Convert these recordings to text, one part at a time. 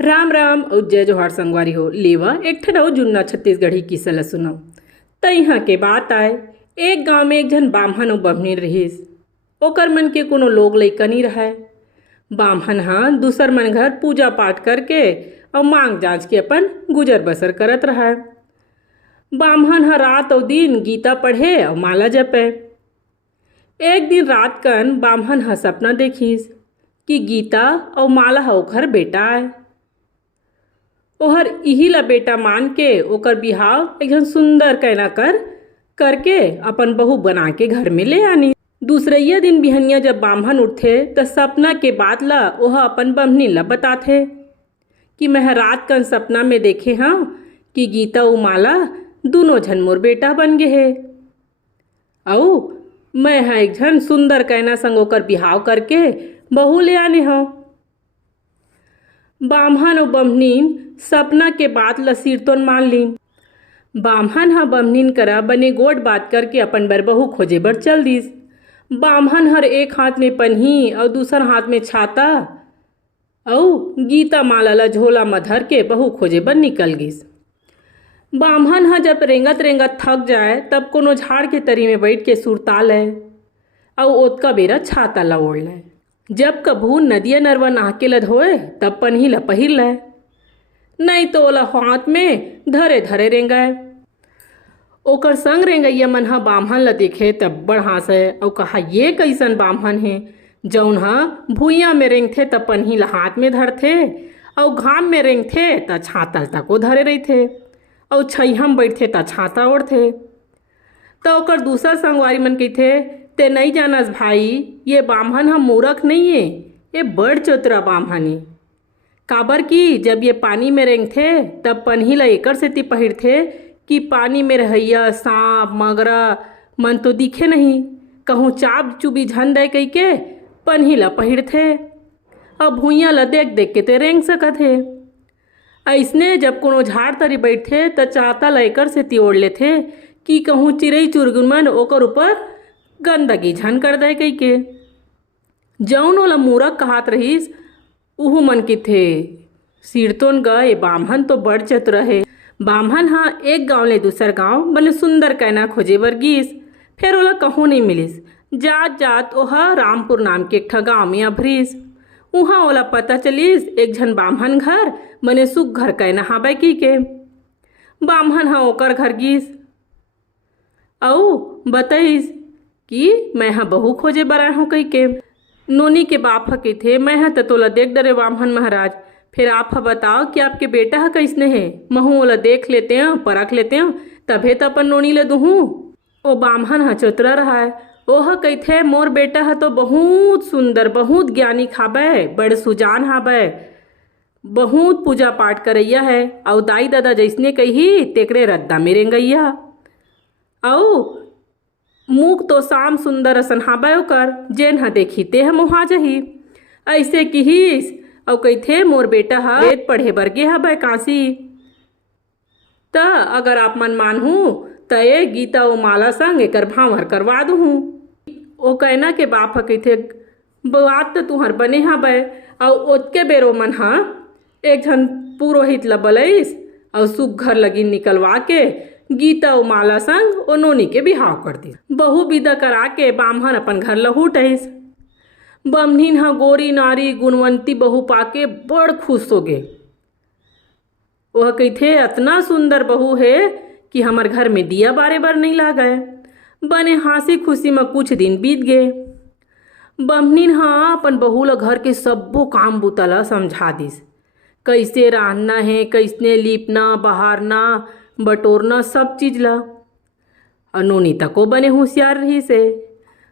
राम राम और जय जोहार संगवारी हो। लेवा एक ठन अउ जुन्ना छत्तीसगढ़ी किस्सा ल सुनो। तइहा के बात आए, एक गांव में एक झन बाम्हन अउ बम्हनी रहिस। ओकर मन के कोनो लोग लइका नी रहय। बाम्हन ह दूसर मन घर पूजा पाठ करके और मांग जांच के अपन गुजर बसर करत रहय। बाम्हन ह रात और दिन गीता पढ़े और माला जपे। एक दिन रात कन बाम्हन ह सपना देखिस कि गीता और माला ह ओखर बेटा आए। ओहर इही ला बेटा मान के ओकर बिहाव एक झन सुंदर कैना करके अपन बहू बना के घर में ले आनी। दूसरइया दिन बिहनिया जब बाम्हन उठथे त सपना के बात ला ओह अपन बम्हनी ला बताथे कि मैं रात कन सपना में देखे हव कि गीता अउ माला दोनों झन मोर बेटा बन गे हे। अउ मैं एक झन सुंदर कैना संग ओकर बिहाव करके बहू ले आने हव। बाम्हन और बम्हनीन सपना के बात ल सिरतोन मान लीन। बाम्हन ह बम्हनीन करा बने गोट बात करके अपन बर बहू खोजे बर चल दिस। बाम्हन हर एक हाथ में पन्ही और दूसर हाथ में छाता और गीता माला ला झोला में धर के बहू खोजे बर निकल गिस। बाम्हन ह जब रेंगत रेंगत थक जाए तब कोनो झाड़ के तरी में बैठ के सुरता ले और ओतका बेरा छाता ला ओढ़ ले। जब कभू नदिया नरवा नहाके ल धोए तब पन्ही ला पहिर ले, नहीं तो ओला हाथ में धरे धरे रेंगाए। ओकर संग रेंगैया मन ह बाम्हन ला देखे तब बड़ हासे और कहा ये कैसन बाम्हन है जौन ह भुइयां में रेंगथे त पन्ही ला हाथ में धरथे और घाम में रेंगथे त छाता तको धरे रहिथे और छइहम बैठथे त छाता ओढ़थे। तो ओकर दूसर संगवारी मन कहिथे ते नहीं जानस भाई, ये बाम्हन ह मूर्ख नहीं है, ये बड़ चतुरा बाम्हन है। काबर कि जब ये पानी में रेंगथे तब पन्ही ला एकर सेती पहिरथे कि पानी में रहैया सांप मगरा मन तो दिखे नहीं, कहूँ चाप चुबी झन दे कहिके पन्ही ला पहिरथे और भुइयां ला देख देख के ते रेंग सकत हे। ऐसने जब कोनो झाड़ तरी बैठथे त छाता ला एकर सेती ओढ़ लेथे कि कहूँ चिरई चुरगुन मन ओकर ऊपर गंदगी झन कर दे कहिके। जौन ओला मूर्ख कहत रहिस उहू मन के थे सिरतोन गए बाम्हन तो बड़ चतुर है। बाम्हन ह एक गांव ले दूसर गांव बने सुंदर कैना खोजे बर गिस। फिर ओला कहूँ नहीं मिलिस। जात जात ओहा रामपुर नाम के एक ठा गांव में अभरिस। उहाँ ओला पता चलिस एक झन बाम्हन घर बने सुघ्घर कैना हावय कहिके। बाम्हन ह ओकर घर गिस अउ बताइस कि मैं ह बहू खोजे बर आए हूँ कहिके। नोनी के बाप ह कहिथे मैं ह त तोला देख डरे बाम्हन महाराज, फिर आप ह बताओ कि आपके बेटा ह कैसने है, महू ओला देख लेते हैं परख लेते हैं तभे तो अपन नोनी ले दूहूँ। ओ बाम्हन ह चतुरा रहा। ओह कहिथे मोर बेटा ह तो बहुत सुंदर बहुत ज्ञानी हावय, बड़ सुजान हावय, बहुत पूजा पाठ करैया है और दाई दादा जैसने कही तेकरे रद्दा में रेंगैया औ मुख तो शाम सुंदर असन हावय ओकर, जेन ह देखी ते ह मोहा जही। ऐसे किहिस और कहिथे मोर बेटा ह वेद पढ़े बर गे हावय काशी। त अगर आप मन मानहू त ये गीता और माला संग एकर भांवर करवा दूहूँ। ओ कैना के बाप ह कहिथे बात तो तुहर बने हावय और ओतके बेरो मन ह एक झन पुरोहित ला बलैस और सुघ्घर लगिन निकलवा के गीता और माला संग ओ नोनी के बिहाव कर दिस। बहू विदा करा के बाम्हन अपन घर लहुट आइस। बम्हनीन ह गोरी नारी गुणवंती बहू पाके बड़ खुश हो गे। वह कहिथे अतना सुंदर बहू है कि हमर घर में दिया बारे बर नहीं लागय। बने हंसी खुशी में कुछ दिन बीत गए। बम्हनीन ह अपन बहू ला घर के सब्बो काम बूता ला समझा दिस, कैसे रांधना है, कैसने लीपना बहारना बटोरना सब चीज ला। नोनी तको बने होशियार रहिस है।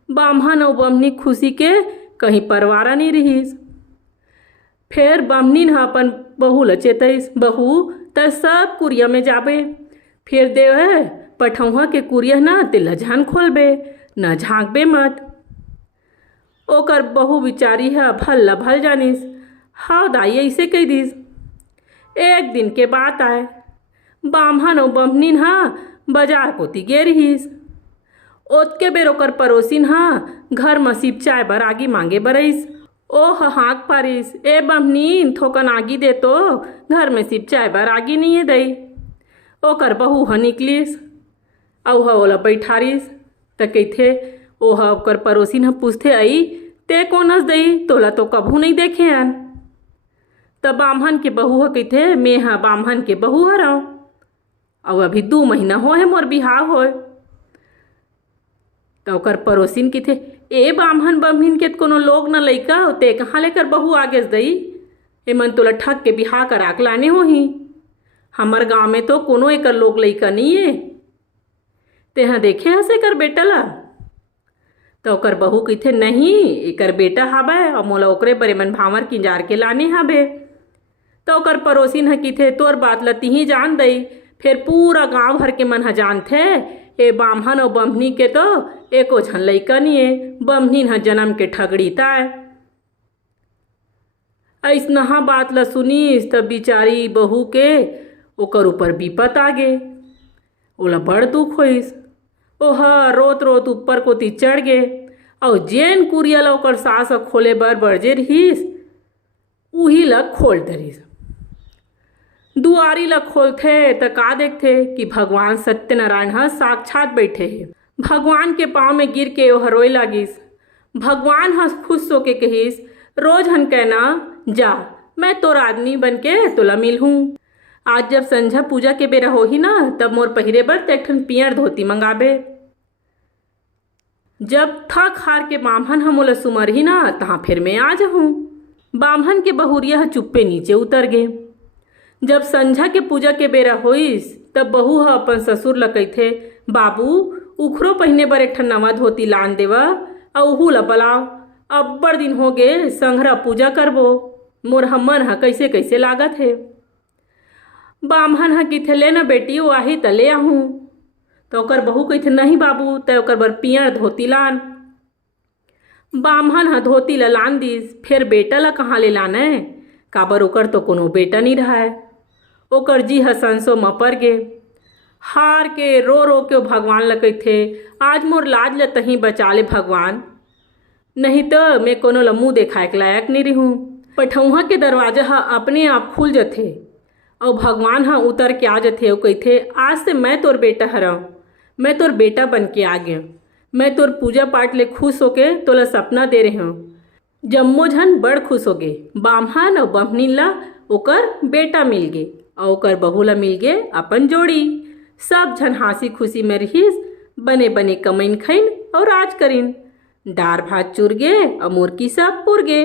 बाम्हन और बम्हनी खुशी के कहीं परवारा नहीं रहिस। फिर बम्हनीन ह अपन बहू ला चेतइस, बहू त सब कुरिया में जाबे, फिर देव पठौहा के कुरिया ना तेला झन खोलबे न झांकबे मत। ओकर बहू बिचारी है भल ला भल जानिस। हाँ दाई ऐसे कह दिस। एक दिन के बात आए, बाम्हन और बम्हनीन ह बाजार कोती गे रहिस। ओतके बेर ओकर पड़ोसिन ह घर म सिप चाय बर आगी मांगे बर आइस। ओह हाँक पारिस, ए बहनीन थोकन आगी दे तो, घर में सिर्फ चाय बार आगी नहीं है दई। ओकर बहू ह निकलिस अउ ह ओला बैठारिस त कइथे ओह ओकर पड़ोसिन ह पूछथे, आई ते कोन हस दई, तोला तो कभू नहीं देखे हन। त बामहन के बहू ह कइथे, मैं ह बामहन के बहू हरव अउ अभी 2 महीना होए मोर बिहाव होए। त ओकर पड़ोसिन कइथे, ए बामहन बमहिन के कोनो लोग न लइका ते कहाँ लेकर बहू आगेस दई, एमन तोला ठग के बिहा कराक लाने होही। हमर गांव में तो कोनो एकर लोग लइका नहीं है, तेहा देखे हस एकर बेटा ला। त ओकर बहू कइथे, नहीं एकर बेटा हावय और मोला ओकरे बरे मन भांवर किंजार के लाने हाबे। त ओकर पड़ोसिन ह कइथे, तोर बात ल तिही जान दई, फिर पूरा गांव भर के मन ह जानथे ए बामहन और बमनी के तो एको झन लइका नहीं है, बमनीन ह जन्म के ठगड़ी ताय। अइसनहा बात ल सुनिस तब बिचारी बहू के ओकर ऊपर विपत आगे, ओला बड़ दुख होइस। ओह रोत रोत ऊपर कोती चढ़ गे और जेन कुरिया ल ओकर सास खोले बर बरजे रहिस उही ल खोल डरिस। दुआरी ल खोलथे त का देखथे कि भगवान सत्यनारायण ह साक्षात बैठे हे। भगवान के पाँव में गिर के ओह रोए लागिस। भगवान ह खुश होके कहिस, रोज हन कहना जा, मैं तोर आदमी बन के तोला मिलहूँ। आज जब संझा पूजा के बेरा होही ना तब मोर पहिरे बर तेठन पियर धोती मंगाबे। जब थक हार के बामहन ह मोला सुमरही ना तहाँ फिर मैं आ जाहूँ। बामहन के बहुरिया ह चुप्पे नीचे उतर गे। जब संझा के पूजा के बेरा होइस तब बहू ह अपन ससुर ल कइथे, बाबू उखरो पहिने बर एक ठन नवा धोती लान देवा अउ उहू ल बलाव, अब्बड़ दिन हो गे संघरा पूजा करबो, मोर मन ह कैसे कैसे लागत हे। बामहन ह कइथे, ले न बेटी ओ आही त ले आहूँ। त ओकर बहू कइथे, नहीं बाबू तै ओकर बर पियर धोती लान। बामहन ह धोती ल लान दिस, फिर बेटा ल कहाँ ले लानय, काबर ओकर तो कोनो बेटा नहीं रहय। ओकर जी ह संसो म पर गे। हार के रो रो के भगवान ल कइथे, आज मोर लाज ल तही बचा ले भगवान, नहीं तो मैं कोनो ल मुँह देखाए के लायक नहीं रहूँ। पठौहा के दरवाजा ह अपने आप खुल जथे और भगवान ह उतर के आ जथे अउ कइथे, आज से मैं तोर बेटा हरव, मैं तोर बेटा बन के आ गया, मैं तोर पूजा पाठ ले खुश होके तोला सपना दे रहे हूँ। जम्मो झन बड़ खुश हो गे। बामहन और बमनीन ला ओकर बेटा मिल गे और ओकर बहू ला मिल गे अपन जोड़ी। सब झन हासी खुशी में रहिस, बने बने कमैन खइन और राज करिन। दार भात चुर गे और मोर किस्सा पुर गे।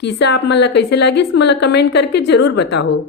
किस्सा आप मन ला कैसे लागिस मोला कमेंट करके जरूर बताओ।